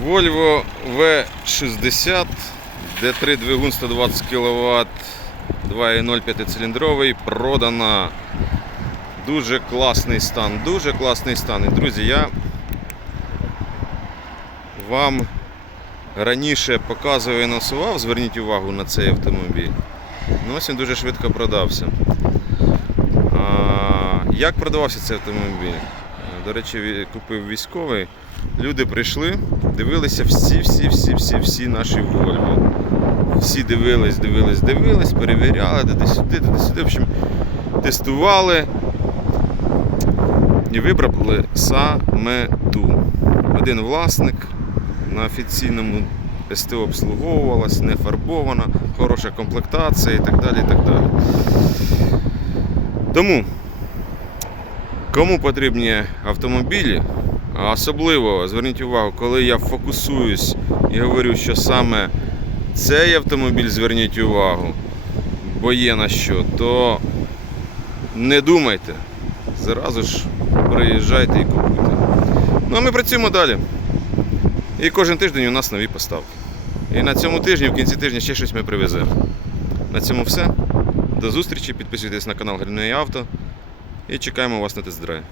Volvo V60, D3 двигун 120 кВт, 2.0 п'ятициліндровий, продана. Дуже класний стан, дуже класний стан. І, друзі, я вам раніше показував і анонсував, зверніть увагу на цей автомобіль. Ну, ось він дуже швидко продався. А, як продавався цей автомобіль? До речі, купив військовий. Люди прийшли, дивилися всі, всі, всі, всі, всі наші Volvo. Всі дивились, дивились, дивились, перевіряли, туди сюди, туди сюди. В общем, тестували і вибрали саме ту. Один власник на офіційному СТО обслуговувалась, не фарбована, хороша комплектація і так далі. І так далі. Тому, кому потрібні автомобілі, особливо зверніть увагу, коли я фокусуюсь і говорю, що саме цей автомобіль зверніть увагу, бо є на що, то не думайте. Зразу ж приїжджайте і купуйте. Ну а ми працюємо далі. І кожен тиждень у нас нові поставки. І на цьому тижні, в кінці тижня, ще щось ми привеземо. На цьому все. До зустрічі. Підписуйтесь на канал Гринної Авто і чекаємо вас на тест-драйв.